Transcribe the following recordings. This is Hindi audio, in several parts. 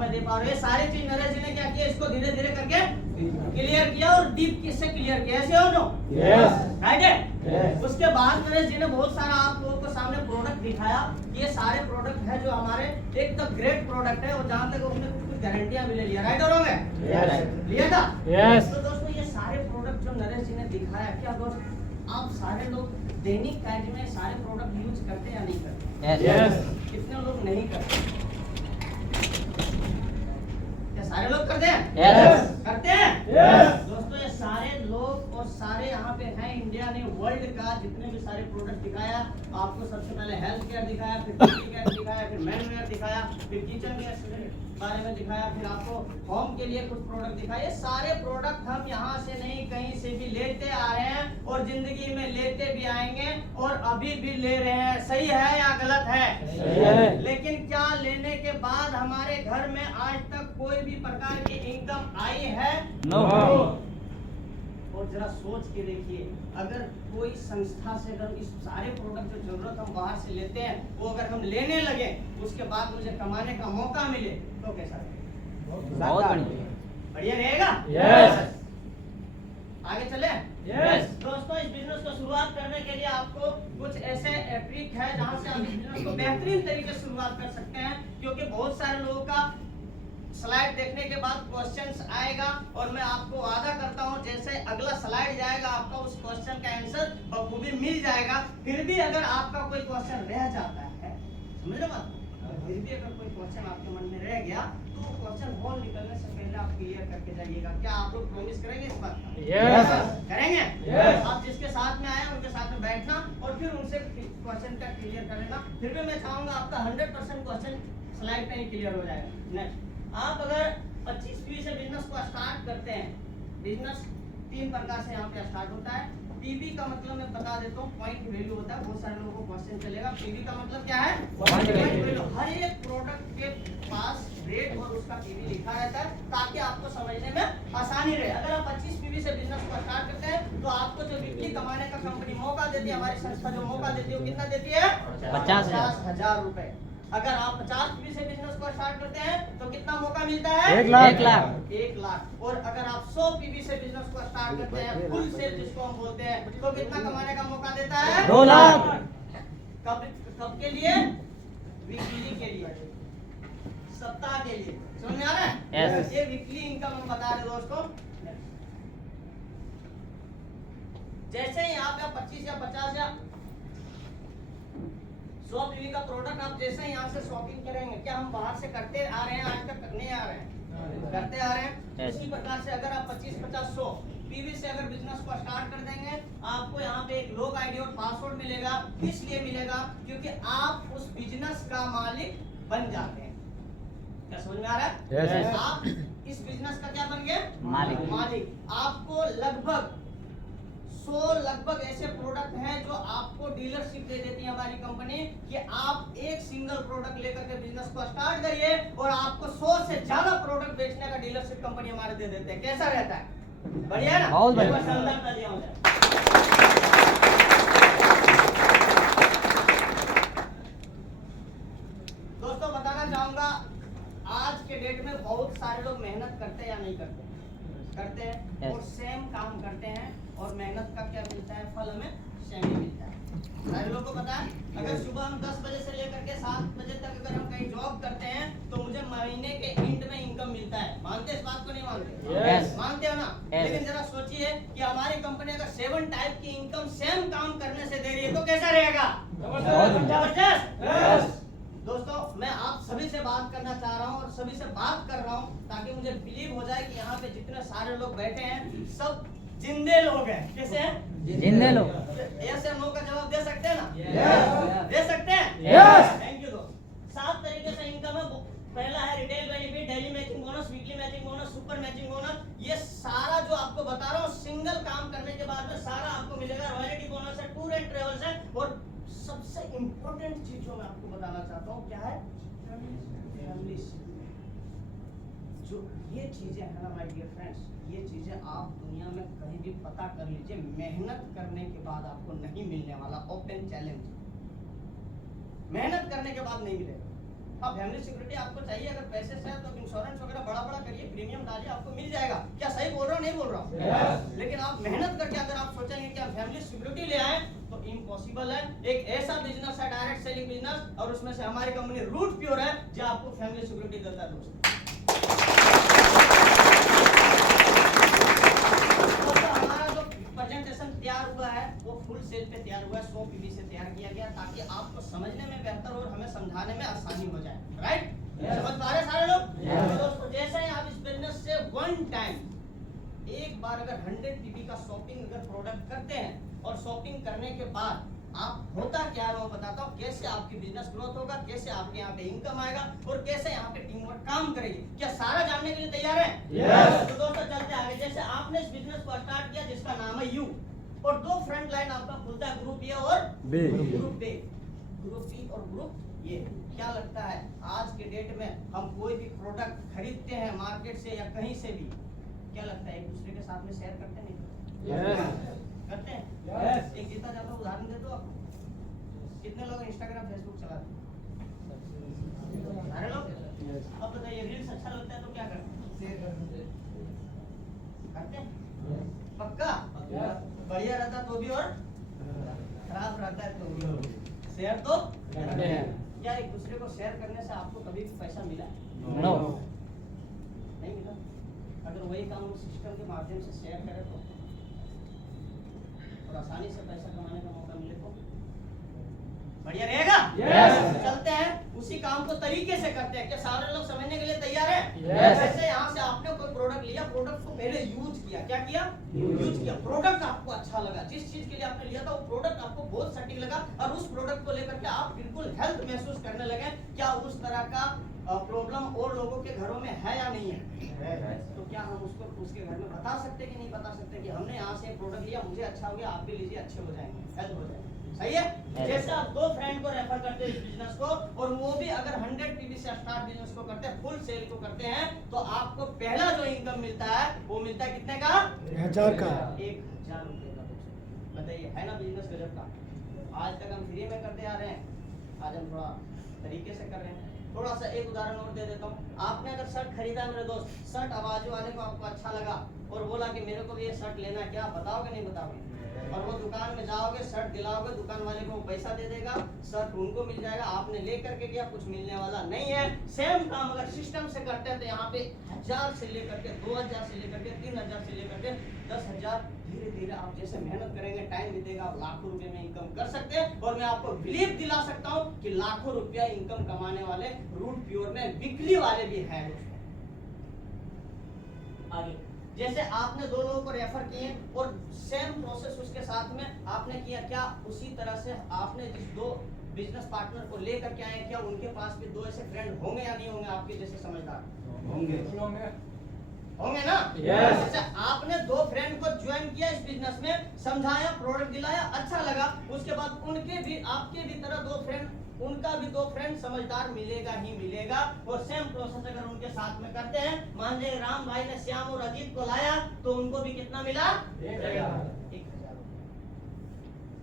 मैं दे पा रहा हूँ। ये सारी चीज नरेश जी ने क्या किया, इसको धीरे धीरे करके क्लियर किया और डीप किससे क्लियर किया, ऐसे हो नो राइट है। उसके बाद नरेश जी ने बहुत सारा आप लोगों को सामने प्रोडक्ट दिखाया। ये सारे प्रोडक्ट है जो हमारे एक तो ग्रेट प्रोडक्ट है और जहाँ तक उसने कुछ गारंटियां भी ले लिया, राइट और रॉन्ग है, लिया था। तो दोस्तों ये सारे प्रोडक्ट जो नरेश जी ने दिखाया, क्या दोस्त आप सारे लोग दैनिक कार्य में सारे प्रोडक्ट यूज करते या नहीं करते? कितने लोग नहीं करते? क्या सारे लोग करते हैं? करते हैं। दोस्तों ये सारे लोग और सारे यहाँ पे हैं, इंडिया ने वर्ल्ड का जितने भी सारे प्रोडक्ट दिखाया आपको, सबसे पहले हेल्थ केयर दिखाया, फिर ब्यूटी केयर दिखाया, फिर मेन वेयर दिखाया, फिर किचन वेयर बारे में दिखाया, फिर आपको होम के लिए कुछ प्रोडक्ट दिखाए। ये सारे प्रोडक्ट हम यहाँ से नहीं कहीं से भी लेते आ रहे हैं और जिंदगी में लेते भी आएंगे और अभी भी ले रहे हैं। सही है या गलत है? सही है। लेकिन क्या लेने के बाद हमारे घर में आज तक कोई भी प्रकार की इनकम आई है? नो। और जरा सोच के देखिए, अगर कोई संस्था से अगर इस सारे प्रोडक्ट जो जरूरत हम बाहर से लेते हैं वो अगर हम लेने लगे, उसके बाद मुझे कमाने का मौका मिले तो कैसा रहेगा? बहुत बढ़िया रहेगा। आगे चले। दोस्तों इस बिजनेस को शुरुआत करने के लिए आपको कुछ ऐसे ट्रिक है जहां से आप इस बिजनेस को बेहतरीन तरीके से शुरुआत कर सकते हैं, क्योंकि बहुत सारे लोगों का स्लाइड देखने के बाद क्वेश्चंस आएगा और मैं आपको वादा करता हूं जैसे अगला स्लाइड जाएगा आपका उस क्वेश्चन का आंसर बखूबी मिल जाएगा। फिर भी अगर आपका कोई क्वेश्चन रह जाता है, समझ रहे बात, फिर भी अगर कोई क्वेश्चन आपके मन में रह गया तो क्वेश्चन बॉल निकलने से पहले आप क्लियर करके जाइएगा। क्या आप लोग प्रॉमिस करेंगे इस बात का? करेंगे। आप जिसके साथ में आए उनके साथ में बैठना और फिर उनसे क्वेश्चन का क्लियर कर लेना। फिर भी मैं चाहूंगा आपका 100% क्वेश्चन स्लाइड पे ही क्लियर हो जाएगा। नेक्स्ट, आप अगर 25 पीवी से बिजनेस को स्टार्ट करते हैं, बिजनेस 3 प्रकार से यहाँ पे स्टार्ट होता है। पीवी का मतलब मैं बता देता हूँ, पॉइंट वैल्यू होता है। बहुत सारे लोगों को क्वेश्चन चलेगा पीवी का मतलब क्या है? Point value. हर एक प्रोडक्ट के पास रेट और उसका पीवी लिखा रहता है ताकि आपको समझने में आसानी रहे। अगर आप 25 पीवी से बिजनेस को स्टार्ट करते हैं तो आपको जो वीकली कमाने का कंपनी मौका देती है, हमारी संस्था जो मौका देती है वो कितना देती है? 50,000 रुपए। अगर आप 50 पीवी से बिजनेस को स्टार्ट करते हैं तो कितना मौका मिलता है? 1 लाख। और अगर आप 100 पीवी से बिजनेस को स्टार्ट करते हैं, फुल सेल जिसको हम बोलते हैं, तो कितना कमाने का मौका देता है? 2 लाख। कब के लिए? वीकली के लिए, सप्ताह के लिए। समझ में आ रहा है? ये वीकली इनकम हम बता रहे दोस्तों। जैसे ही यहाँ पे 25 या 50 या 100 पीवी का प्रोडक्ट आप जैसे ही यहाँ से शॉपिंग करेंगे, क्या हम बाहर से करते आ रहे हैं आज तक? करने आ रहे हैं, करते आ रहे हैं। इसी प्रकार से अगर आप 25, 50, 100 पीवी से अगर बिजनेस को स्टार्ट कर देंगे, आपको यहाँ पे एक लोग आईडी और पासवर्ड मिलेगा। इसलिए मिलेगा क्योंकि आप उस बिजनेस का मालिक बन जाते हैं। क्या समझ में आ रहा है? आप इस बिजनेस का क्या बन गए? मालिक। आपको लगभग 100 ऐसे प्रोडक्ट हैं जो आपको डीलरशिप दे देती है हमारी कंपनी कि आप एक सिंगल प्रोडक्ट लेकर के बिजनेस को स्टार्ट करिए और आपको 100 से ज्यादा प्रोडक्ट बेचने का डीलरशिप कंपनी हमारे दे देते हैं। कैसा रहता है? बढ़िया ना? बहुत बढ़िया। शानदार दिया मुझे। दोस्तों बताना चाहूंगा आज के डेट में बहुत सारे लोग मेहनत करते हैं या नहीं करते? करते हैं। और सेम काम करते हैं और मेहनत का क्या मिलता है? फल हमें सेम ही मिलता है। सारे लोगों को पता है अगर सुबह हम 10 बजे से लेकर के 7 बजे तक अगर हम कहीं जॉब करते हैं तो मुझे महीने के एंड में इनकम मिलता है। मानते इस बात को? नहीं मानते? मानते हो ना? लेकिन जरा सोचिए कि हमारी कंपनी अगर 7 टाइप की इनकम सेम काम करने से दे रही है तो कैसा रहेगा? जबरदस्त। दोस्तों मैं आप सभी से बात करना चाह रहा हूँ और सभी से बात कर रहा हूँ ताकि मुझे बिलीव हो जाए कि यहाँ पे जितने सारे लोग बैठे हैं सब जिंदे लोग हैं। कैसे हैं? जिंदे लोग। यस या नो का जवाब दे सकते हैं ना? दे सकते हैं? थैंक यू दोस्त। 7 तरीके से इनकम है। पहला है retail benefit, daily matching bonus, weekly matching bonus, super matching bonus. ये सारा जो आपको बता रहा हूँ सिंगल काम करने के बाद में सारा आपको मिलेगा। रॉयल्टी बोनस है, टूर एंड ट्रेवल्स है और सबसे इंपॉर्टेंट चीज जो मैं आपको बताना चाहता हूँ क्या है? फैमिली। जो ये चीजें है ना माय डियर फ्रेंड्स, ये चीजें आप दुनिया में कहीं भी पता कर लीजिए, मेहनत करने के बाद आपको नहीं मिलने वाला। ओपन चैलेंज, मेहनत करने के बाद नहीं मिलेगा। अब फैमिली सिक्योरिटी आपको चाहिए, अगर पैसे से है तो इंश्योरेंस वगैरह बड़ा बड़ा करिए, प्रीमियम डालिए, आपको मिल जाएगा। क्या सही बोल रहा हूँ, नहीं बोल रहा हूँ? लेकिन आप मेहनत करके अगर आप सोचेंगे कि आप फैमिली सिक्योरिटी ले आए तो इम्पॉसिबल है। एक ऐसा बिजनेस है डायरेक्ट सेलिंग बिजनेस, और उसमें से हमारी कंपनी रूट प्योर है जो आपको फैमिली सिक्योरिटी देता है दोस्तों। तैयार हुआ है वो फुल सेल पे तैयार हुआ है, 100 पीवी से तैयार किया गया ताकि आपको समझने में बेहतर और हमें समझाने में आसानी हो जाए। राइट? समझ पा रहे सारे लोग? तो दोस्तों जैसे ही आप इस बिजनेस से वन टाइम एक बार अगर 100 पीवी का शॉपिंग अगर प्रोडक्ट करते हैं और शॉपिंग करने के बाद आप होता क्या है वो बताता हूँ, कैसे आपकी बिजनेस ग्रोथ होगा, कैसे आपके यहाँ पे इनकम आएगा और कैसे यहाँ पे टीम वर्क काम करेगी। क्या सारा जानने के लिए तैयार है? तो दोस्तों चलते आगे। जैसे आपने इस बिजनेस को स्टार्ट किया जिसका नाम है यू, और दो फ्रंट लाइन आपका खुलता है, ग्रुप ए और B. Group B, group B और ग्रुप ए। क्या लगता है आज के डेट में हम कोई भी प्रोडक्ट खरीदते हैं मार्केट से या कहीं से भी, क्या लगता है एक दूसरे के साथ में शेयर करते नहीं? करते हैं। एक जीता जाता उदाहरण दे दो आपको, कितने लोग इंस्टाग्राम फेसबुक चलाते हैं? सारे लोग। अब बताइए रील्स अच्छा लगता है तो क्या करते हैं? करते हैं? पक्का? बढ़िया रहता तो भी और खराब रहता है तो भी शेयर तो करते हैं। क्या एक दूसरे को शेयर करने से आपको कभी पैसा मिला? नहीं मिला। अगर वही काम उस सिस्टम के माध्यम से शेयर करें तो और आसानी से पैसा कमाने का मौका मिले तो बढ़िया रहेगा। चलते हैं उसी काम को तरीके से करते हैं। क्या सारे लोग समझने के लिए तैयार हैं? जैसे यहाँ से आपने कोई प्रोडक्ट लिया, प्रोडक्ट को पहले यूज किया, क्या किया? यूज किया। प्रोडक्ट आपको अच्छा लगा, जिस चीज के लिए आपने लिया था वो प्रोडक्ट आपको बहुत सटीक लगा और उस प्रोडक्ट को लेकर के आप बिल्कुल हेल्थ महसूस करने लगे। क्या उस तरह का प्रॉब्लम और लोगों के घरों में है या नहीं है? तो क्या हम उसको उसके घर में बता सकते कि नहीं बता सकते कि हमने यहाँ से प्रोडक्ट लिया, मुझे अच्छा हो गया, आप भी लीजिए, अच्छे हो जाएंगे, हेल्प हो जाएंगे। सही है? जैसे आप दो फ्रेंड को रेफर करते हैं इस बिजनेस को, और वो भी अगर 100 पीवी से स्टार्ट बिजनेस को करते हैं, फुल सेल को करते हैं, तो आपको पहला जो इनकम मिलता है वो मिलता है कितने का? 1000 का। 1000 रुपए का। बताइए है ना बिजनेस गजब का? आज तक हम फ्री में करते आ रहे हैं, आज हम थोड़ा तरीके से कर रहे हैं। थोड़ा सा एक उदाहरण और दे देता हूँ। आपने अगर शर्ट खरीदा मेरे दोस्त, शर्ट आवाजू वाले को आपको अच्छा लगा और बोला कि मेरे को भी ये शर्ट लेना है, क्या बताओगे नहीं बताओगे? और वो दुकान में जाओगे, शर्ट दिलाओगे, दुकान वाले को पैसा दे देगा, शर्ट उनको मिल जाएगा, आपने ले करके गया, कुछ मिलने वाला नहीं है। सेम काम अगर सिस्टम से करते हैं तो यहाँ पे 1000 से लेकर के 2000 से लेकर के 3000 से लेकर के 10,000, धीरे धीरे आप जैसे मेहनत करेंगे, टाइम बीतेगा, आप लाखों रुपए में इनकम कर सकते हैं। और मैं आपको बिलीव दिला सकता हूँ कि लाखों रुपया इनकम कमाने वाले रूट प्योर में बिक्री वाले भी हैं दोस्तों। आगे जैसे आपने दो लोगों को रेफर किए और सेम प्रोसेस उसके साथ में आपने किया, क्या उसी तरह से आपने जिस दो बिजनेस पार्टनर को लेकर के आए, क्या उनके पास भी दो ऐसे फ्रेंड होंगे या नहीं होंगे आपके जैसे समझदार? होंगे ना? जैसे आपने दो फ्रेंड को ज्वाइन किया इस बिजनेस में, समझाया, प्रोडक्ट दिलाया, अच्छा लगा, उसके बाद उनके भी आपके भी तरह दो फ्रेंड, उनका भी दो फ्रेंड समझदार मिलेगा ही मिलेगा। और सेम प्रोसेस अगर उनके साथ में करते हैं, मान लीजिए राम भाई ने श्याम और अजीत को लाया तो उनको भी कितना मिला? 1000।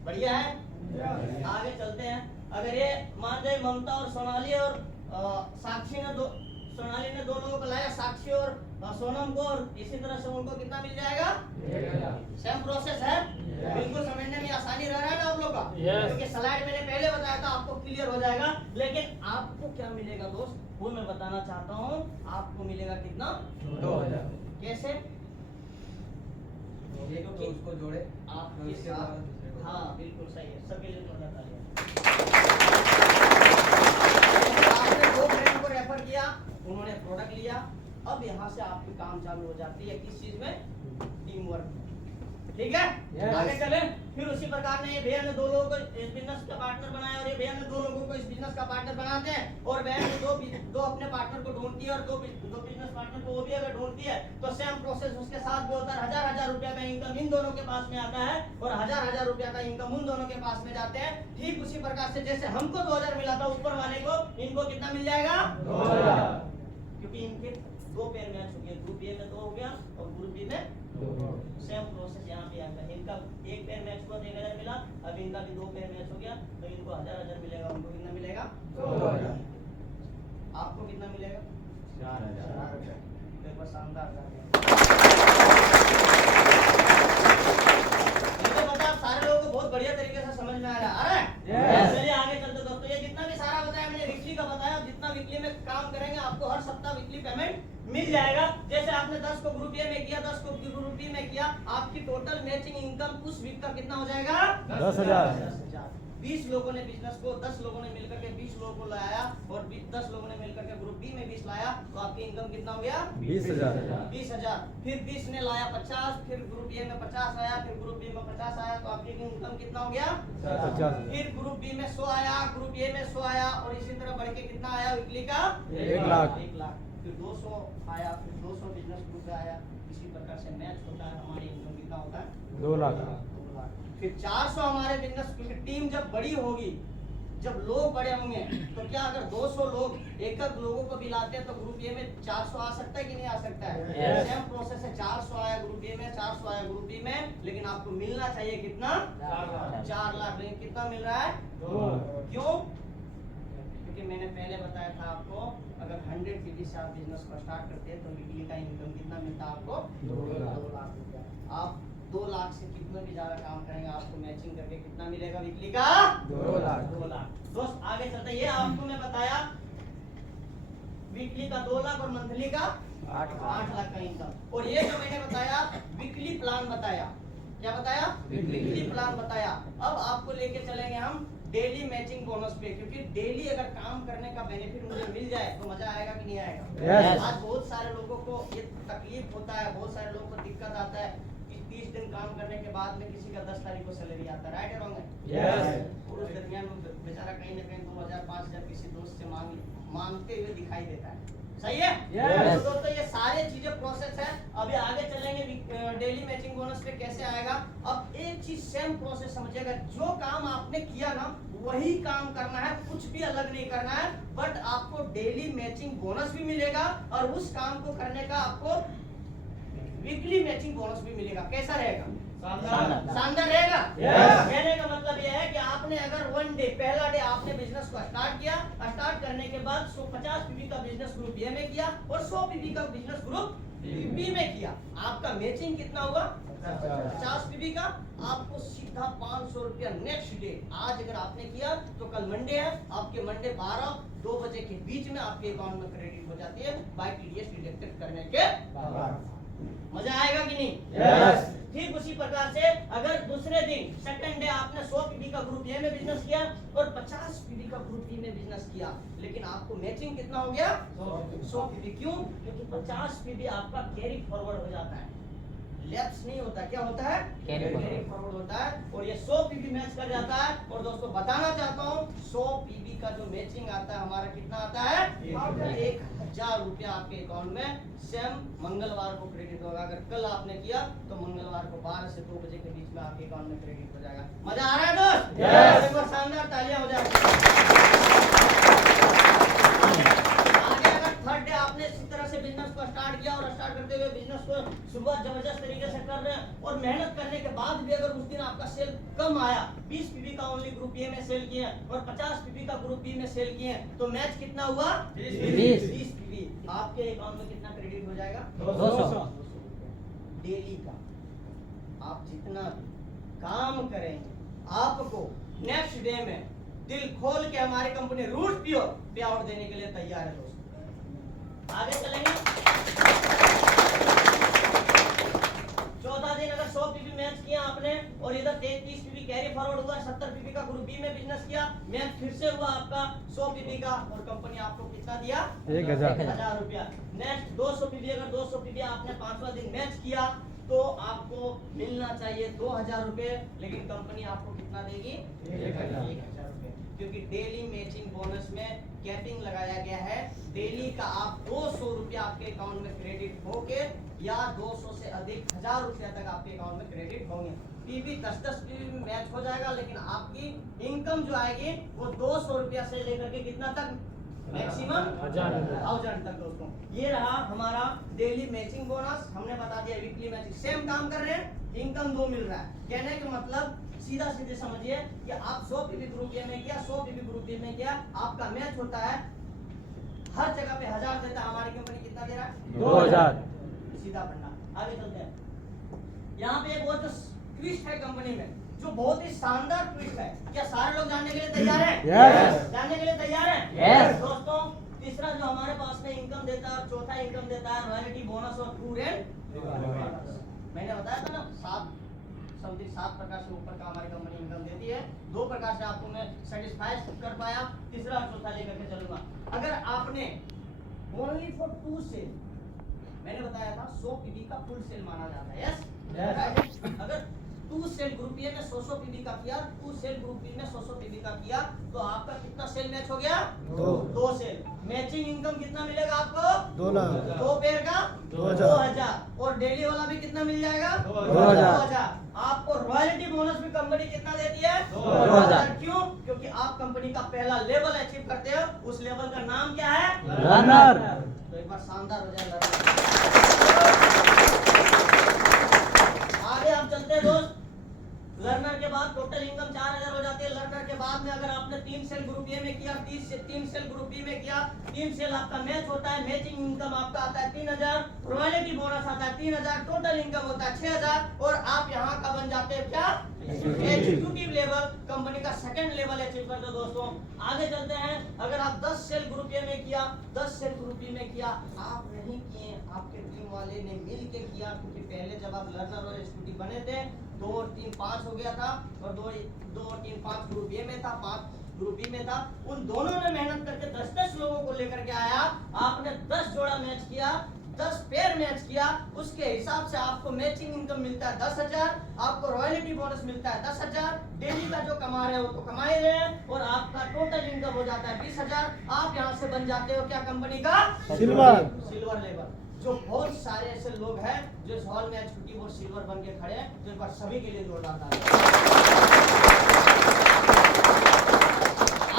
बढ़िया है। आगे चलते हैं। अगर ये मान लीजिए ममता और सोनाली और साक्षी ने दो लोगों को लाया, साक्षी और सोनम को, और इसी तरह से उनको कितना मिल जाएगा? सेम प्रोसेस है। बिल्कुल समझने में आसानी रह रहा है ना आप लोग का? क्योंकि स्लाइड मैंने पहले बताया था, आपको क्लियर हो जाएगा। लेकिन आपको क्या मिलेगा दोस्त, वो मैं बताना चाहता हूँ। आपको मिलेगा कितना? 2000। कैसे? उसको जोड़े आपके साथ। हाँ बिल्कुल सही है, सबके लिए जोड़ना चाहिए। आपने दो फ्रेंड को रेफर किया, उन्होंने प्रोडक्ट लिया, अब यहाँ से आपकी काम चालू हो जाती है किस चीज में? Team work. ठीक है? आगे चलें। फिर उसी प्रकार ने ये भैया ने दो लोगों को इस बिजनेस का पार्टनर बनाया और ये भैया ने दो लोगों को इस बिजनेस का पार्टनर बनाते हैं, और भैया ने दो अपने पार्टनर को ढूंढती है और दो बिजनेस पार्टनर को वो भी अगर ढूंढती है तो सेम प्रोसेस उसके साथ भी होता है। 1000 रुपया का इनकम इन दोनों के पास में आता है और 1000 रुपया का इनकम उन दोनों के पास में जाते हैं। ठीक उसी प्रकार से जैसे हमको 2000 मिला था ऊपर वाले को, इनको कितना मिल जाएगा? 2000। क्योंकि इनके दो पेयर मैच हो गए, ग्रुप ए में 2 हो गया और ग्रुप बी में 2। सेम प्रोसेस यहाँ पे आता है। इनका एक पेयर मैच हुआ 1000 मिला, अब इनका भी 2 पेयर मैच हो गया तो इनको 1000 मिलेगा, उनको कितना मिलेगा? 2000। आपको कितना मिलेगा? 4,000 रुपये। तो एक बार शानदार सारे लोगों को बहुत बढ़िया तरीके से समझ में आ रहा है। चलिए आगे चलते दोस्तों। ये जितना भी सारा बताया मैंने वीकली का बताया, जितना वीकली में काम करेंगे आपको हर सप्ताह वीकली पेमेंट मिल जाएगा। जैसे आपने 10 को ग्रुप ए में किया, 10 को ग्रुप बी में किया, आपकी टोटल मैचिंग इनकम उस वीक का कितना हो जाएगा? 10,000। 20 लोगों ने बिजनेस को 10 लोगों ने मिलकर के 20 लोगों को लाया और 10 लोगों ने मिलकर के ग्रुप बी में 20 लाया, तो आपकी इनकम कितना हो गया? 20,000। फिर 20 ने लाया 50, फिर ग्रुप ए में 50 आया, फिर ग्रुप बी में 50 आया, तो आपकी इनकम कितना हो गया? 50। फिर ग्रुप बी में 100 आया, ग्रुप ए में 100 आया, और इसी तरह बढ़ के कितना आया वीकली का? 1 लाख। 1 लाख। फिर 200 आया, फिर 200 बिजनेस ग्रुप पे आया। इसी प्रकार से मैच होता है, हमारी इनकम कितना होता है? 2 लाख। फिर 400 हमारे बिजनेस की टीम जब बड़ी होगी, जब लोग बड़े होंगे, तो क्या अगर 200 लोग एक लोगों को भी लाते हैं तो ग्रुप ए में 400 आ सकता है कि नहीं आ सकता है? Yes. सेम प्रोसेस है। 400 आया ग्रुप ए में, 400 आया ग्रुप बी में, लेकिन आपको मिलना चाहिए कितना? 4 लाख। लेकिन कितना मिल रहा है? 2 लाख। क्यों? क्योंकि मैंने पहले बताया था आपको, अगर 100 पीवी से आप बिजनेस को स्टार्ट करते हैं तो वीकली का इनकम कितना मिलता है आपको? 2 लाख। 2 लाख रुपया। आप 2 लाख से कितना भी ज्यादा काम करेंगे, आपको मैचिंग करके कितना मिलेगा वीकली का? 2 लाख। 2 लाख। दोस्त आगे चलते, ये आपको मैं बताया वीकली का 2 लाख और मंथली का 8 लाख का इनकम। और ये जो मैंने बताया वीकली प्लान बताया, क्या बताया? वीकली प्लान बताया। अब आपको लेके चलेंगे हम डेली मैचिंग बोनस पे, क्योंकि डेली अगर काम करने का बेनिफिट मुझे मिल जाए तो मजा आएगा कि नहीं आएगा? Yes. आज बहुत सारे लोगों को ये तकलीफ होता है, बहुत सारे लोगों को दिक्कत आता है कि 30 दिन काम करने के बाद में किसी का 10 तारीख को सैलरी आता है, राइट है रॉन्ग है? Yes. और उस दरमियान में बेचारा कहीं ना कहीं 2,000 5,000 किसी दोस्त से मांगते हुए दिखाई देता है। सही है? Yes. तो दोस्तों ये सारे चीजें प्रोसेस है। अभी आगे चलेंगे डेली मैचिंग बोनस पे कैसे आएगा। अब एक चीज सेम प्रोसेस समझिएगा, जो काम आपने किया ना वही काम करना है, कुछ भी अलग नहीं करना है, बट आपको डेली मैचिंग बोनस भी मिलेगा और उस काम को करने का आपको वीकली मैचिंग बोनस भी मिलेगा। कैसा रहेगा? शानदार रहेगा। कहने का मतलब यह है कि आपने अगर 1 डे, पहला डे आपने बिजनेस को स्टार्ट किया, स्टार्ट करने के बाद 150 पीवी का बिजनेस ग्रुप ए में किया और 100 पीवी का बिजनेस ग्रुप बी में किया, आपका मैचिंग कितना हुआ? 50 पीवी का। आपको सीधा 500 रुपया नेक्स्ट डे, आज अगर आपने किया तो कल मंडे है, आपके मंडे 12-2 बजे के बीच में आपके अकाउंट में क्रेडिट हो जाती है बाय टीडीएस डिडक्टेड करने के बाद। मजा आएगा कि नहीं? Yes. ठीक उसी प्रकार से अगर दूसरे दिन सेकंड डे आपने 100 पीवी का ग्रुप ए में बिजनेस किया और 50 पीवी का ग्रुप बी में बिजनेस किया, लेकिन आपको मैचिंग कितना हो गया? 100 पीवी। क्यों? क्योंकि 50 पीवी आपका कैरी फॉरवर्ड हो जाता है, लैप्स नहीं होता। क्या होता है? कैरी फॉरवर्ड होता है। और ये 100 पीवी मैच कर जाता है। और दोस्तों बताना चाहता हूँ 100 पीवी का जो मैचिंग आता है हमारा कितना आता है? 1,000 रुपया आपके अकाउंट में सेम मंगलवार को क्रेडिट होगा। अगर कल आपने किया तो मंगलवार को 12 से 2 बजे के बीच में आपके अकाउंट में क्रेडिट हो जाएगा। मजा आ रहा है दोस्त? Yes. एक बार शानदार तालियां हो जाए। आगे अगर थर्ड डे आपने इसी तरह से बिजनेस को स्टार्ट किया और स्टार्ट करते हुए बिजनेस को शुरुआत जबरदस्त तरीके से कर रहे हैं और मेहनत करने के बाद भी अगर उस दिन आपका सेल कम आया, 20 पीवी का ओनली ग्रुप ए में सेल किए और 50 पीवी का ग्रुप बी में सेल किए, तो मैच कितना हुआ? 20 पीवी। आपके अकाउंट में कितना क्रेडिट हो जाएगा? 200। डेली का आप जितना काम करेंगे आपको नेक्स्ट डे में दिल खोल के हमारी कंपनी रूट प्योर पे आउट देने के लिए तैयार है दोस्तों। आगे चलेंगे। 14 दिन अगर 100 पीवी मैच किया आपने और इधर 30 पीवी कैरी फॉरवर्ड हुआ, 70 पीवी का ग्रुप बी में बिजनेस किया, मैच फिर से हुआ आपका 100 पीवी का और कंपनी आपको कितना दिया? 1,000 रुपया। नेक्स्ट 200 पीवी, अगर 200 पीवी आपने 5वां दिन मैच किया तो आपको मिलना चाहिए 2,000 रुपए, लेकिन कंपनी आपको कितना देगी? 1,000 रुपए। क्योंकि डेली मैचिंग बोनस में कैपिंग लगाया गया है, डेली का आप 200 रुपया आपके अकाउंट में क्रेडिट होके या 200 से अधिक 1,000 रुपया तक आपके अकाउंट में क्रेडिट होंगे। पीवी 10-10 पीवी में मैच हो जाएगा, लेकिन आपकी इनकम जो आएगी वो 200 रुपया से लेकर के कितना तक? मैक्सिमम 1,000 तक। दोस्तों ये रहा हमारा डेली मैचिंग बोनस। हमने बता दिया वीकली मैचिंग, सेम काम कर रहे हैं, इनकम 2 मिल रहा है। कहने का मतलब सीधा सीधे समझिए कि आप 100 पीवी ग्रुप ए में किया, 100 पीवी ग्रुप बी में किया, आपका मैच होता है हर जगह पे 1000 देता है, हमारी कंपनी कितना दे रहा है? 2000। सीधा पढ़ना। आगे चलते हैं। यहाँ पे एक बहुत ट्विस्ट है कंपनी में, जो बहुत ही शानदार ट्विस्ट है। क्या सारे लोग जानने के लिए तैयार हैं? Yes. जानने के लिए तैयार हैं? Yes. दोस्तों, तीसरा जो हमारे पास में इनकम देता है और चौथा इनकम देता है रॉयल्टी, बोनस और टूर एंड। मैंने बताया था ना, 7 प्रकार से ऊपर का हमारी कंपनी इनकम देती है। 2 प्रकार से आपको मैं सेटिस्फाई कर पाया, तीसरा और चौथा लेकर के चलूंगा। अगर आपने ओनली फॉर 2 सेल, मैंने बताया था 100 पीबी का फुल सेल माना जाता है। यस, अगर 2 सेल ग्रुप ए में 100 पीबी का किया, 2 सेल ग्रुप बी में 100 पीबी का किया, तो आपका कितना सेल मैच हो गया? 2 सेल। मैचिंग इनकम कितना मिलेगा आपको? 2 लाख। 2 पेयर का 2000 और डेली वाला भी कितना मिल जाएगा? 2000। आपको रॉयल्टी बोनस भी कंपनी कितना देती है? 2000। क्यों? क्योंकि आप कंपनी का पहला लेवल अचीव करते हो। उस लेवल का नाम क्या है? रनर। तो एक बार शानदार हो जाए। आगे हम चलते हैं दोस्त। लर्नर के बाद टोटल इनकम 4000 हो जाती है। लर्नर के बाद में अगर आपने 3 सेल ग्रुप ए में किया, 3 सेल ग्रुप बी में किया, 3 सेल आपका मैच होता है, मैचिंग इनकम आपका आता है 3000, रॉयल्टी बोनस आता है 3000, टोटल इनकम होता है 6000 और आप यहाँ का बन जाते हैं क्या? एग्जीक्यूटिव लेवल, कंपनी का सेकंड लेवल अचीव करते हो दोस्तों। आगे चलते हैं। अगर आप 10 सेल ग्रुप ए में किया, 10 सेल ग्रुप बी में किया, आप नहीं किए, आपके टीम वाले ने मिल के किया, क्योंकि पहले जब आप लर्नर और एग्जीक्यूटिव बने थे 2 और 3 5 हो गया था और 2 और 3 5 ग्रुप ए में था, 5 ग्रुप बी में था। उन दोनों ने मेहनत करके 10-10 लोगों को लेकर के आया। आपने 10 जोड़ा मैच किया, 10 पेयर मैच किया, उसके हिसाब से आपको मैचिंग इनकम मिलता है 10,000, आपको रॉयल्टी बोनस मिलता है 10,000, डेली का जो कमा रहे हो तो कमा ही रहे हैं और आपका टोटल इनकम हो जाता है 20,000। आप यहाँ से बन जाते हो क्या? कंपनी का सिल्वर लेवल। जो बहुत सारे ऐसे लोग हैं जो इस हॉल में एग्जीक्यूटिव और सिल्वर बन के खड़े हैं, तो एक बार सभी के लिए जोरदार ताली।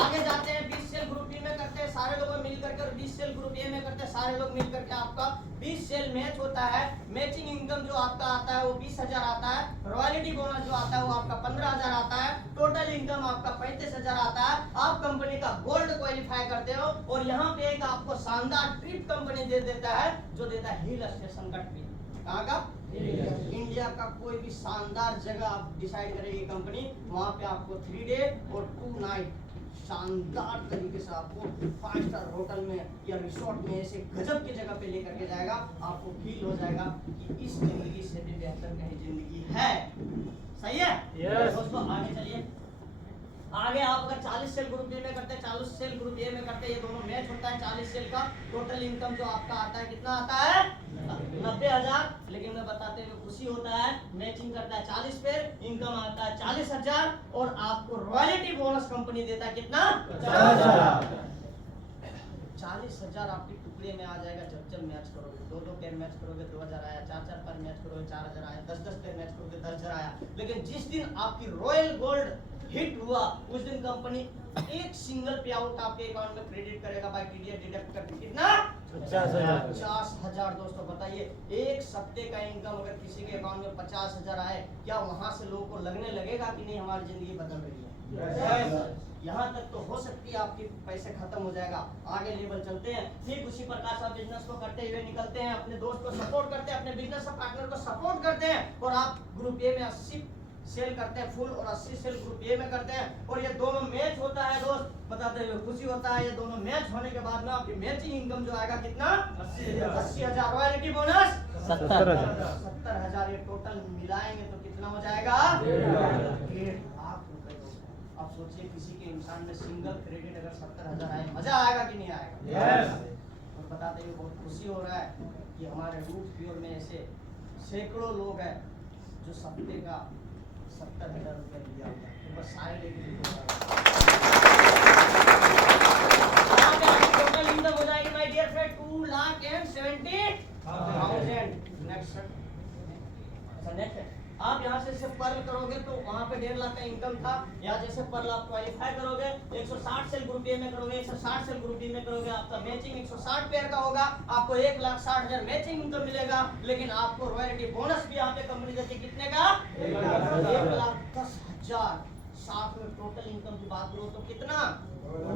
आगे जाते हैं। 20 सेल ग्रुप बी में करते हैं सारे लोग मिल करके और 20 सेल ग्रुप ए में करते हैं सारे लोग मिल करके। आपका 20 सेल मैच होता है, मैचिंग इनकम जो आपका आता है वो 20,000 आता है, रॉयल्टी बोनस जो आता है वो आपका 15,000 आता है, टोटल इनकम आपका 35,000 आता है। आप कंपनी का गोल्ड क्वालिफाई करते हो और यहाँ पे एक आपको शानदार ट्रिप कंपनी दे देता है, जो देता है हिल स्टेशन का ट्रिप। कहाँ का? इंडिया का कोई भी शानदार जगह आप डिसाइड करेगी कंपनी, वहाँ पे आपको 3 डे और 2 नाइट शानदार तरीके से आपको 5 स्टार होटल में या रिसोर्ट में ऐसे गजब की जगह पे लेकर के जाएगा। आपको फील हो जाएगा कि इस जिंदगी से भी बेहतर कहीं जिंदगी है। सही है? Yes. दोस्तों आगे चलिए। आगे आप अगर 40 सेल ग्रुप बी में करते हैं, 40 सेल ग्रुप ए में करते हैं, ये दोनों मैच होता है 40 सेल का, टोटल इनकम जो आपका आता है कितना आता है? 90,000। लेकिन मैं बताते हुए खुशी होता है, मैचिंग करता है 40 पेयर, इनकम आता है 40,000 और आपको रॉयल्टी बोनस कंपनी देता है कितना? 40,000 आपके टुकड़े में आ जाएगा जब मैच करोगे। 2-2 पेयर मैच करोगे 2,000 आया, 4-4 पेयर मैच करोगे 4,000 आया, 10-10 पेयर मैच करोगे 10,000 आया। लेकिन जिस दिन आपकी रॉयल गोल्ड हिट हुआ उस दिन कंपनी एक सिंगल पे आउट आपके अकाउंट में क्रेडिट करेगा बाय टीडीएस डिडक्ट करके कितना? 50,000। दोस्तों बताइए, एक सप्ते का इनकम अगर किसी के अकाउंट में 50,000 आए, क्या वहां से लोगों को लगने लगेगा कि नहीं हमारी जिंदगी बदल रही है? यहाँ तक तो हो सकती है आपके पैसे खत्म हो जाएगा। आगे लेवल चलते हैं। ठीक उसी प्रकार से बिजनेस को करते हुए निकलते हैं, अपने दोस्त को सपोर्ट करते हैं, अपने बिजनेस पार्टनर को सपोर्ट करते हैं और आप ग्रुप ए में 80 सेल करते हैं फुल और 80 सेल ग्रुप ए में करते हैं और ये दोनों मैच होता है। दोस्त बताते हुए खुशी होता है, ये दोनों मैच होने के बाद में आपकी मैचिंग इनकम जो आएगा कितना? 80,000, रॉयल्टी बोनस 70,000। ये टोटल मिलाएंगे तो कितना हो जाएगा? 1.5 लाख रुपए। आप सोचिए किसी के इंसान में सिंगल क्रेडिट अगर 70,000 आए, मजा आएगा कि नहीं आएगा? और बताते हुए बहुत खुशी हो रहा है कि हमारे रूट प्योर में ऐसे सैकड़ों लोग हैं जो सप्ते का 70,000 रुपया दिया होगा। तो बस सारे लेके टोटल इनकम हो जाएगी माय डियर फ्रेंड 2,70,000। नेक्स्ट आप यहाँ से पर्ल करोगे तो वहाँ पे 1.5 लाख का इनकम था। यहाँ जैसे पर्ल आप क्वालिफाई करोगे 160 सेल ग्रुप ए में करोगे, 160 सेल ग्रुप बी में करोगे, आपका मैचिंग 160 पेयर का होगा, आपको 1,60,000 मैचिंग इनकम मिलेगा। लेकिन आपको रॉयल्टी बोनस भी यहाँ पे कंपनी देती है कितने का? 1,10,000। साथ में टोटल इनकम की बात करो तो कितना?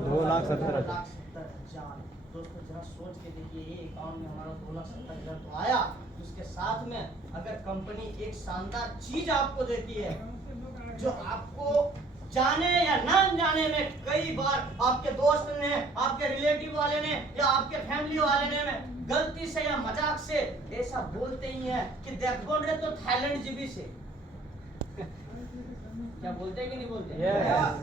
2,70,000। दोस्तों जरा सोच के देखिए, ये अकाउंट में हमारा 2,70,000 तो आया, उसके साथ में अगर कंपनी एक शानदार चीज आपको देती है जो आपको जाने या ना जाने में कई बार आपके दोस्त ने, आपके रिलेटिव वाले ने या आपके फैमिली वाले ने में गलती से या मजाक से ऐसा बोलते ही हैं कि देख बोल रहे तो थाईलैंड जीबी से क्या बोलते हैं कि नहीं बोलते? Yes.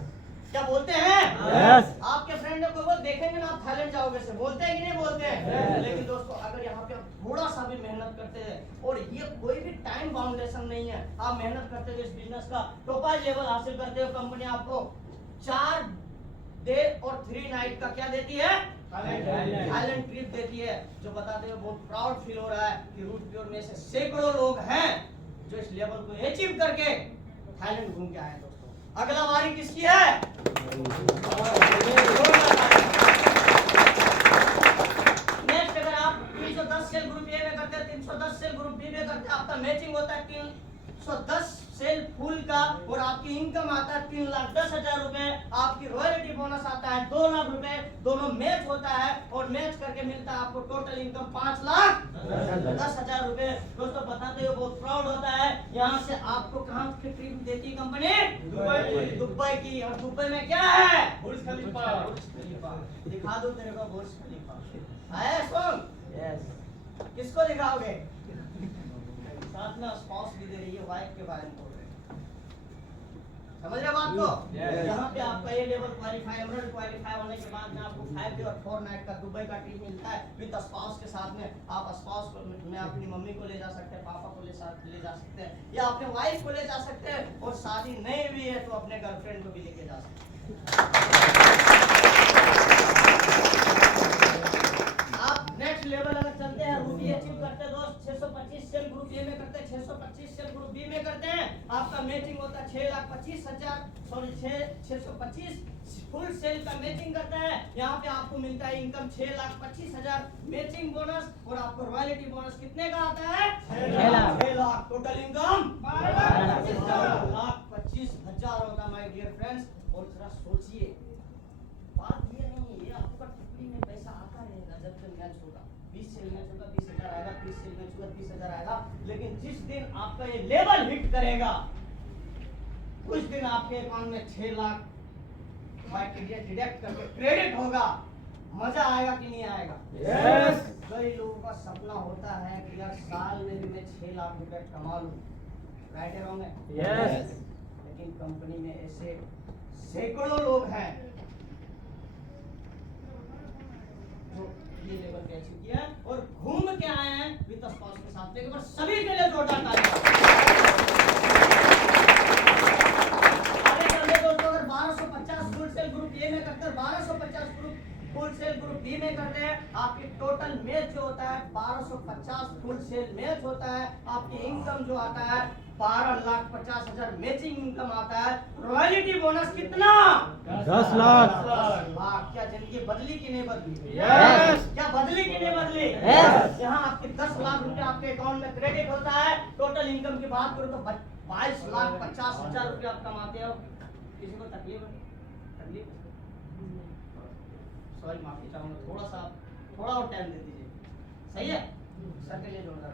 क्या बोलते हैं? Yes. आपके फ्रेंड को वो देखेंगे ना आप थाईलैंड जाओगे से बोलते हैं कि नहीं बोलते हैं? Yes. लेकिन दोस्तों अगर यहाँ पे आप थोड़ा सा भी मेहनत करते हैं और ये कोई भी टाइम बाउंडेशन नहीं है, आप मेहनत करते हुए इस बिजनेस का टॉप लेवल हासिल करते हुए कंपनी आपको 4 डे और 3 नाइट का क्या देती है? थाईलैंड ट्रिप देती है, जो बताते हुए बहुत प्राउड फील हो रहा है कि रूट प्योर में से सैकड़ों लोग हैं जो इस लेवल को अचीव करके थाईलैंड घूम के आए हैं। दोस्तों अगला बारी किसकी है? नेक्स्ट, अगर आप 310 सेल ग्रुप ए में करते हैं, 310 सेल ग्रुप बी में करते हैं, आपका मैचिंग होता है 310 सेल फुल का और आपकी इनकम आता है 3,10,000 रुपए, आपकी रॉयल्टी बोनस आता है 2 लाख रुपए, दोनों मैच होता है और मैच करके मिलता है आपको टोटल इनकम 5,10,000 रुपए। दोस्तों बताते हुए बहुत प्राउड होता है, यहाँ से आपको कहाँ की ट्रिप देती है कंपनी? दुबई की। और दुबई में क्या है? बुर्ज खलीफा। दिखा दो तेरे को बुर्ज खलीफा है सुन। Yes. किसको दिखाओगे? साथ में स्पाउस भी दे रही है, वाइफ के बारे में बोल रहे हैं। समझ रहे बात को? Yes. यहाँ पे आपका ये लेवल क्वालिफाई, एमरल्ड क्वालिफाई होने के बाद में आपको 5 डे और 4 नाइट का दुबई का ट्रिप मिलता है विद स्पाउस के साथ में। आप स्पाउस को में अपनी मम्मी को ले जा सकते हैं, पापा को ले जा सकते हैं या अपने वाइफ को ले जा सकते हैं, और शादी नहीं भी है तो अपने गर्लफ्रेंड को भी लेके जा सकते हैं। आप नेक्स्ट लेवल अगर चलते हैं, रूबी अचीव करते हैं दोस्त, 625 सेल ग्रुप ए में करते हैं, 625 सेल ग्रुप बी में करते हैं, आपका मैचिंग होता है 6,25,000, सॉरी 625 फुल सेल का मैचिंग करता है। यहाँ पे आपको मिलता है इनकम 6,25,000 मैचिंग बोनस, और आपको रॉयल्टी बोनस कितने का आता है? 6 लाख। टोटल इनकम 12,25,000 होता है माय डियर फ्रेंड्स। और जरा सोचिए, बात ये नहीं है, ये आपका टुकड़ी में पैसा आता रहेगा जब तक मैच होगा। 20 सेल मैच होगा 20,000 आएगा, 30 सेल मैच होगा 30,000 आएगा, लेकिन जिस दिन आपका ये लेवल हिट करेगा उस दिन आपके अकाउंट में 6 लाख डिडक्ट करके क्रेडिट होगा। मजा आएगा कि नहीं आएगा? Yes. कई लोगों का सपना होता है कि यार साल में भी मैं 6 लाख रुपए कमा लूं, राइट है रॉन्ग है? Yes. लेकिन कंपनी में ऐसे सैकड़ों लोग हैं जो ये लेवल पे अचीव किया है और घूम के आए हैं विद स्पाउस के साथ। एक बार सभी के लिए जोरदार तालियां। आगे चलिए दोस्तों, अगर 1250 फुल सेल ग्रुप ए में करते हैं, 1250 फुल सेल ग्रुप बी में करते हैं, आपकी टोटल मैच जो होता है 1250 फुल सेल मैच होता है, आपकी इनकम जो आता है 12,50,000 मैचिंग इनकम आता है। रॉयल्टी बोनस कितना? 10 लाख। 10 लाख। क्या जिंदगी बदली कि नहीं बदली? Yes. क्या बदली कि नहीं बदली? Yes. यहाँ आपके 10 लाख रुपए आपके अकाउंट में क्रेडिट होता है। टोटल इनकम की बात करूँ तो 22,50,000 रुपए आप कमाते हो। किसी को तकलीफ सॉरी माफी चाहूंगा, थोड़ा और टाइम दे दीजिए, सही है? सर के लिए जोरदार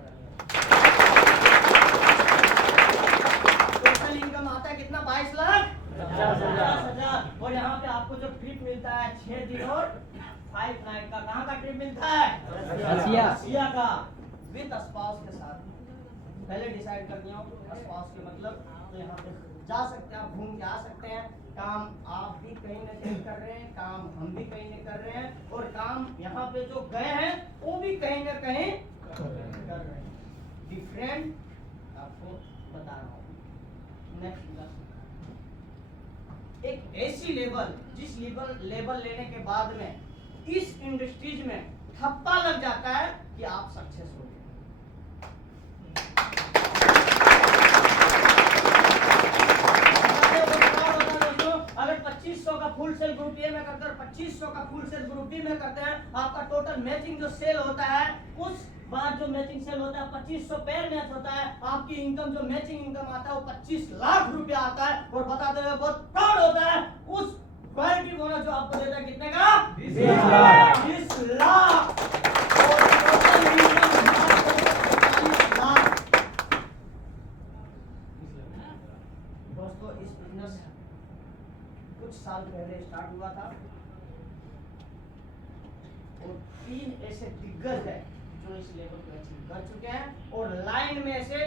टोटल इनकम आता है कितना? 22,50,000। और यहाँ पे आपको जो ट्रिप मिलता है 6 दिन और 5 नाइट का, कहाँ का ट्रिप मिलता है? रसिया का विद स्पाउस के साथ। पहले डिसाइड कर दिया हूँ स्पाउस के मतलब, तो यहाँ पे जा सकते हैं, आप घूम के आ सकते हैं। काम आप भी कहीं न कहीं कर रहे हैं, काम हम भी कहीं न कर रहे हैं, और काम यहाँ पे जो गए हैं वो भी कहीं न कहीं कर रहे हैं। डिफरेंट आपको बता रहा हूँ। नेक्स्ट एक ऐसी लेवल, जिस लेवल लेने के बाद में इस इंडस्ट्रीज में ठप्पा लग जाता है कि आप सक्सेस हो गए। अगर 2500 का फुल सेल ग्रुप ए में करते हैं, 2500 का फुल सेल ग्रुप बी में करते हैं, आपका टोटल मैचिंग जो सेल होता है, उस बार जो मैचिंग सेल होता है 2500 पेयर मैच होता है, आपकी इनकम जो मैचिंग इनकम आता है वो 25 लाख रुपया आता है। और बताते हुए बहुत प्राउड होता है, उस क्वालिटी बोनस जो आपको देता है कितने का? 20 लाख। 20 लाख। और टोटल इनकम आपको 45 लाख। दोस्तों इस बिजनेस कुछ साल पहले स्टार्ट हुआ था और 3 ऐसे दिग्गज है जो इस लेवल को अचीव कर चुके हैं और लाइन में ऐसे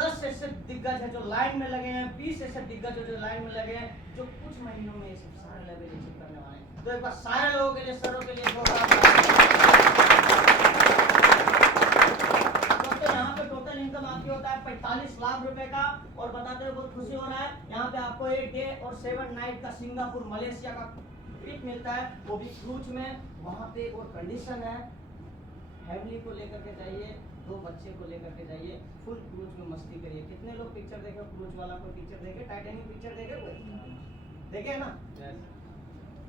10 ऐसे दिग्गज है जो लाइन में लगे हैं, 20 ऐसे दिग्गज है जो लाइन में लगे हैं, जो कुछ महीनों में ये सब सारे लेवल अचीव करने वाले हैं। तो एक बार सारे लोगों के लिए, सरों के लिए दोस्तों यहाँ पे टोटल इनकम आपकी होता है 45 लाख रुपए का। और बताते हुए बहुत खुशी हो रहा है, यहाँ पे आपको 8 डे और 7 नाइट का सिंगापुर मलेशिया का ट्रिप मिलता है, वो भी क्रूज में। वहाँ पे एक और कंडीशन है, फैमिली को लेकर के जाइए, 2 बच्चे को लेकर के जाइए, फुल क्रूज में मस्ती करिए। कितने लोग पिक्चर देखे क्रूज वाला? कोई पिक्चर देखे? टाइटैनिक पिक्चर देखे कोई? देखे ना?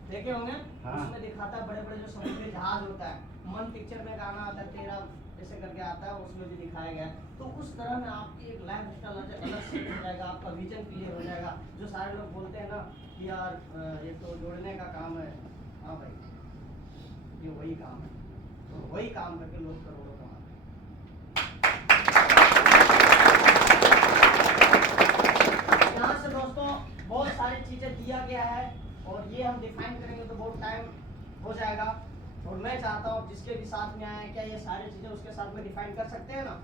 देखे होंगे। हाँ। उसमें दिखाता है बड़े बड़े जो समुद्री जहाज होता है। मन पिक्चर में गाना आता है तेरा ऐसे करके आता है, उसमें भी दिखाया गया है। तो उस तरह में आपकी एक लाइफ स्टाइल अलग से हो जाएगा, आपका विजन क्लियर हो जाएगा। जो सारे लोग बोलते हैं ना कि यार ये तो जोड़ने का काम है, हाँ भाई ये वही काम है, तो वही काम करके लोग करोड़ों कमाते हैं। यहाँ से दोस्तों बहुत सारी चीजें दिया गया है और ये हम डिफाइन करेंगे तो बहुत टाइम हो जाएगा। और मैं चाहता हूँ जिसके भी साथ में आए, क्या ये सारी चीजें उसके साथ में डिफाइन कर सकते हैं ना?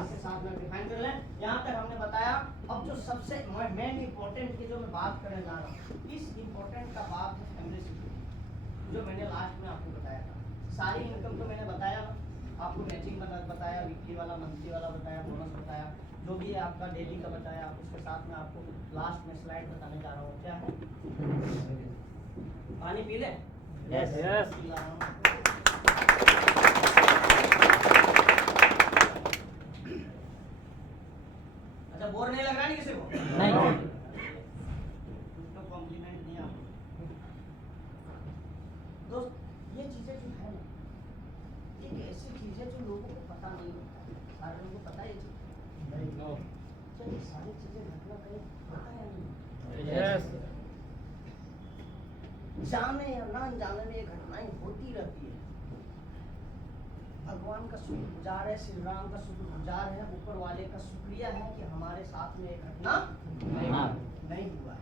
इसके साथ में डिफाइन कर लें। यहाँ तक हमने बताया। अब जो सबसे मेन इंपॉर्टेंट की जो मैं बात करने जा रहा हूँ, इस इंपॉर्टेंट का बात है फैमिली सिक्योरिटी, जो मैंने लास्ट में आपको बताया था। सारी इनकम तो मैंने बताया, आपको मैचिंग बताया, वीकली वाला, मंथली वाला बताया, बोनस बताया, जो भी है आपका डेली का बताया। उसके साथ में आपको लास्ट में स्लाइड बताने जा रहा हूँ, क्या है? पानी पी ले। Yes, yes. अच्छा, बोर नहीं लग रहा नहीं किसी को? नहीं। तो कॉम्प्लीमेंट नहीं आपको। दोस्त ये चीजें जो है ना, एक ऐसी चीज है जो लोगों को पता नहीं होता है। सारे लोगों को पता है ये चीज? नहीं। क्या ये सारी चीजें घटना कहीं पता है नहीं? Yes. जाने या ना जाने में ये घटनाएं होती रहती है। भगवान का शुक्रगुजार है, श्री राम का शुक्रगुजार है, ऊपर वाले का शुक्रिया है कि हमारे साथ में ये घटना नहीं हुआ है,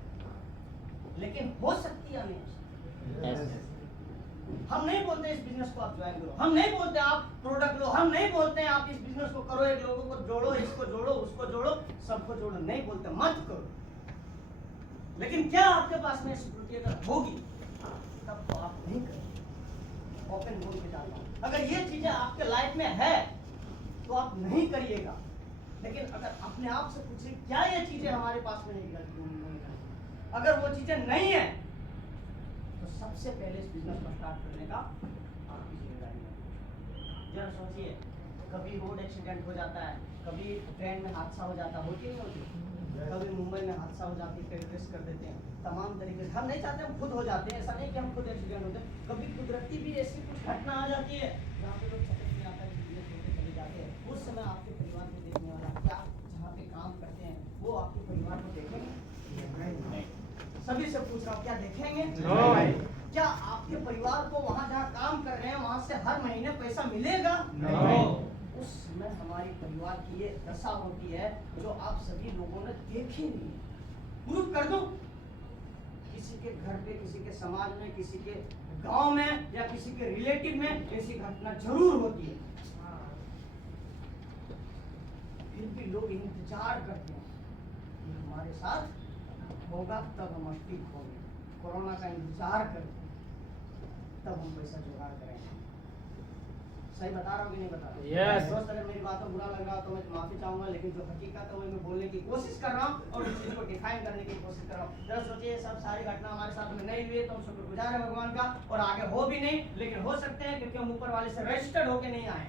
लेकिन हो सकती है हमें। हम नहीं बोलते इस बिजनेस को आप ज्वाइन करो, हम नहीं बोलते आप प्रोडक्ट लो, हम नहीं बोलते हैं आप इस बिजनेस को करो, एक लोगों को जोड़ो, इसको जोड़ो, उसको जोड़ो, सबको जोड़ो, नहीं बोलते, मत करो। लेकिन क्या आपके पास में सिक्योरिटी अगर होगी तब तो आप नहीं करेंगे। ओपन बोल के जाता हूं, अगर ये चीजें आपके लाइफ में है तो आप नहीं करिएगा। लेकिन अगर अपने आप से पूछिए क्या ये चीजें हमारे पास में नहीं करती, अगर वो चीजें नहीं है तो सबसे पहले इस बिजनेस को स्टार्ट करने का आपकी जिम्मेदारी है। जरा सोचिए, कभी रोड एक्सीडेंट हो जाता है, कभी ट्रेन में हादसा हो जाता है, होती नहीं होती? कभी मुंबई में हादसा हो जाती है, टेररिस्ट कर देते हैं, तमाम तरीके से। हम नहीं चाहते हम खुद हो जाते हैं, ऐसा नहीं कि हम खुद एक्सीडेंट होते हैं। कभी कुदरती भी ऐसी कुछ घटना आ जाती है जहाँ पे लोग समझ नहीं आता, चीजें छोटे चले जाते हैं। उस समय आपके परिवार को देखने वाला, क्या जहाँ पे काम करते हैं वो आपके परिवार को देखेंगे? सभी से पूछ रहा हूँ, क्या देखेंगे? क्या आपके परिवार को वहाँ जहाँ काम कर रहे हैं वहाँ से हर महीने पैसा मिलेगा? उस समय हमारी परिवार की ये दशा होती है जो आप सभी लोगों ने देखी नहीं। प्रूफ कर दो, किसी के घर पे, किसी के समाज में, किसी के गांव में या किसी के रिलेटिव में ऐसी घटना जरूर होती है, फिर भी लोग इंतजार करते हैं कि हमारे साथ होगा तब हम ठीक होंगे। कोरोना का इंतजार करते हैं तब हम पैसा जुगाड़ करेंगे। सही बता रहा हूँ कि नहीं बता रहा? Yes. दोस्त अगर मेरी बात को बुरा लग रहा तो मैं माफी चाहूंगा, लेकिन जो हकीकत है वो मैं बोलने की कोशिश कर रहा हूँ और उस चीज को डिफाइन करने की कोशिश कर रहा हूँ। जरा सोचिए, सब सारी घटना हमारे साथ में नहीं हुई तो हम शुक्रगुजार है भगवान का, और आगे हो भी नहीं, लेकिन हो सकते हैं क्योंकि हम ऊपर वाले से रजिस्टर्ड होके नहीं आए।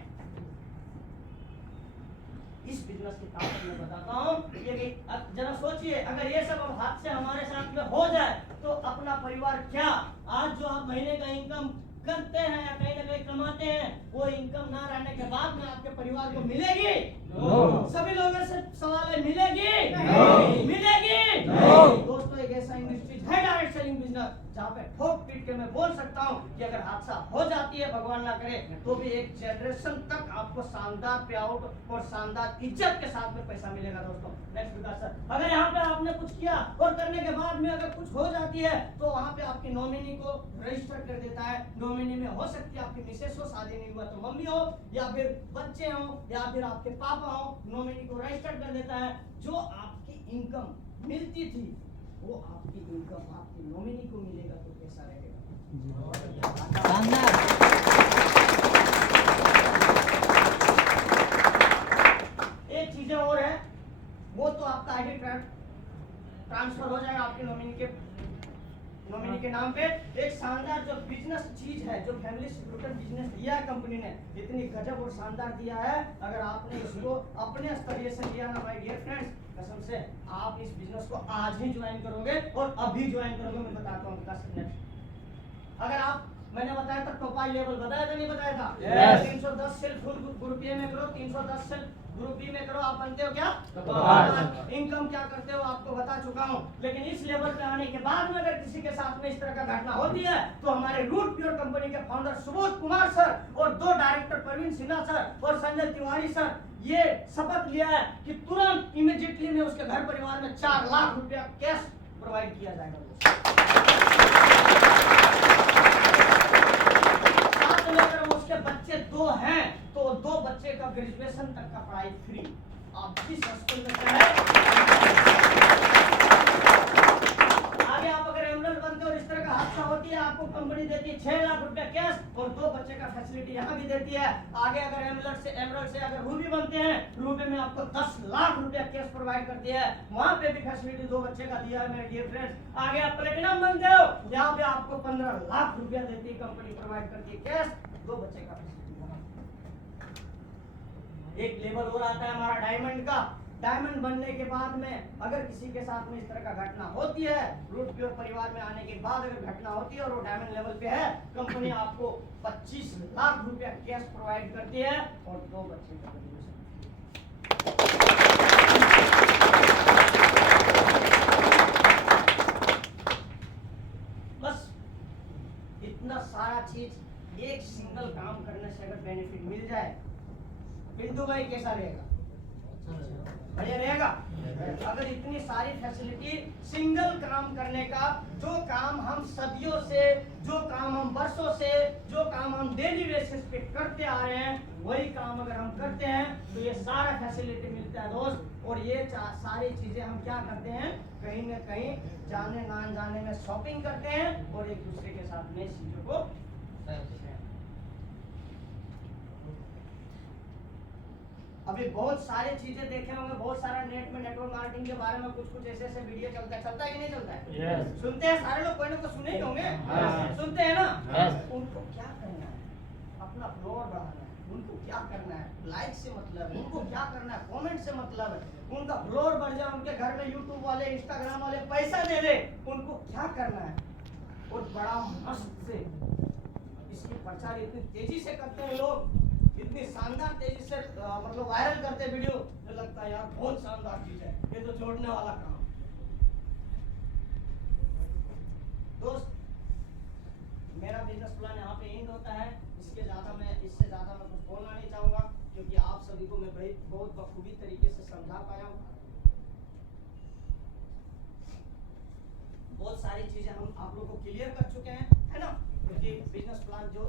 इस बिजनेस की ताकत मैं बताता हूँ कि जरा सोचिए, अगर ये सब अब हाथ से हमारे साथ में हो जाए तो अपना परिवार क्या, आज जो आप महीने का इनकम करते हैं या कहीं ना कहीं कमाते हैं, वो इनकम ना रहने के बाद में आपके परिवार को मिलेगी? सभी लोगों से सवाल है, मिलेगी? मिलेगी? दोस्तों एक ऐसा इंडस्ट्री है डायरेक्ट सेलिंग बिजनेस जहाँ पे ठोक पीट के मैं बोल सकता हूँ कि अगर हादसा हो जाती है, भगवान ना करे, तो भी एक जनरेशन तक आपको शानदार पे आउट और शानदार इज्जत के साथ में पैसा मिलेगा दोस्तों। नेक्स्ट विकास सर, अगर यहाँ पे आपने कुछ किया और करने के बाद में अगर कुछ हो जाती है तो वहाँ पे आपकी नॉमिनी को रजिस्टर कर देता है। नॉमिनी में हो सकती है आपकी मिसेस हो, शादी नहीं हुआ तो मम्मी हो, या फिर बच्चे हो, या फिर आपके पापा हो, नॉमिनी को रजिस्टर कर देता है। जो आपकी इनकम मिलती थी वो आपकी इनकम आपकी नॉमिनी को मिलेगा तो कैसा रहेगा? एक चीजें और है, वो तो आपका आईडी ट्रांसफर हो जाएगा आपके नॉमिनी के नाम पे। एक शानदार जो बिजनेस चीज है, जो फैमिली सिक्योरिटी बिजनेस दिया है कंपनी ने, इतनी गजब और शानदार दिया है। अगर आपने इसको अपने स्तरीय से लिया ना माय डियर फ्रेंड्स, कसम से आप इस बिजनेस को आज ही ज्वाइन करोगे और अभी ज्वाइन करोगे। मैं बताता हूँ अगर आप, मैंने बताया था टोपाई लेवल, बताया था नहीं बताया था? Yes. 310 sale full group A में करो, 310 सेल ग्रुप बी में करो, आप बनते हो क्या? इनकम क्या करते हो आपको बता चुका हूँ। लेकिन इस लेवल पे आने के बाद में अगर किसी के साथ में इस तरह का घटना होती है तो हमारे रूट प्योर कंपनी के फाउंडर सुबोध कुमार सर और 2 डायरेक्टर प्रवीण सिन्हा सर और संजय तिवारी सर ये शपथ लिया है कि तुरंत इमीडिएटली में उसके घर परिवार में 4 लाख रुपया कैश प्रोवाइड किया जाएगा। उसके बच्चे 2 हैं तो 2 बच्चे का ग्रेजुएशन तक का पढ़ाई फ्री। आप जिस स्कूल में चाहे, आगे आप अगर एम्बुलेंस बनते हो और इस तरह का हादसा होती है, आपको कंपनी देती है 6 लाख रुपया कैश और 2 बच्चे का फैसिलिटी यहाँ भी देती है। आगे अगर एमरल्ड से अगर रूबी बनते हैं, रूबी में आपको 10 लाख रुपया कैश प्रोवाइड करती है, वहां पे भी फैसिलिटी 2 बच्चे का दिया है मेरे डियर फ्रेंड्स। आगे आप प्लेटिनम बनते हो, यहाँ पे आपको 15 लाख रुपया देती है कंपनी, प्रोवाइड करती है कैश, 2 बच्चे का। एक लेवल और आता है हमारा डायमंड का। डायमंड बनने के बाद में अगर किसी के साथ में इस तरह का घटना होती है, रूट प्योर परिवार में आने के बाद अगर घटना होती है और वो डायमंड लेवल पे है, कंपनी आपको 25 लाख रुपया कैश प्रोवाइड करती है और 2 बच्चे का ग्रेजुएशन। बस इतना सारा चीज एक सिंगल काम करने से अगर बेनिफिट मिल जाए, बिंदु भाई कैसा रहेगा? बढ़िया रहेगा। अगर इतनी सारी फैसिलिटी सिंगल काम करने का, जो काम हम सदियों से, जो काम हम वर्षों से, जो काम हम डेली बेसिस पे करते आ रहे हैं, वही काम अगर हम करते हैं तो ये सारा फैसिलिटी मिलता है दोस्त। और ये सारी चीजें हम क्या करते हैं, कहीं न कहीं जाने ना जाने में शॉपिंग करते हैं और एक दूसरे के साथ में चीजों को अभी बहुत सारी चीजें देखे होंगे, बहुत सारा नेट में नेटवर्क मार्केटिंग के बारे में कुछ ऐसे वीडियो चलता है कि नहीं चलता है? Yes. सुनते हैं सारे लोग, कोई ना कोई सुने ही होंगे। सुनते हैं ना? उनको क्या करना है? अपना फॉलोअर बढ़ाना है। उनको क्या करना है? लाइक से मतलब है, उनको क्या करना है? कमेंट से मतलब है। उनका फॉलोअर बढ़ जाए, उनके घर में यूट्यूब वाले, इंस्टाग्राम वाले पैसा दे दे, उनको क्या करना है? और बड़ा मस्त से इसकी प्रचार इतनी तेजी से करते हैं लोग, इतनी शानदार तेजी से मतलब वायरल करते वीडियो, जो लगता है यार बहुत शानदार चीज है, ये तो जोड़ने वाला काम। दोस्त, मेरा बिजनेस प्लान यहाँ पे एंड होता है। इससे ज्यादा मैं कुछ बोलना नहीं चाहूंगा, क्योंकि आप सभी को मैं बहुत बखूबी तरीके से समझा पाया हूँ। बहुत सारी चीजें हम आप लोगों को क्लियर कर चुके हैं, है ना? क्योंकि बिजनेस प्लान जो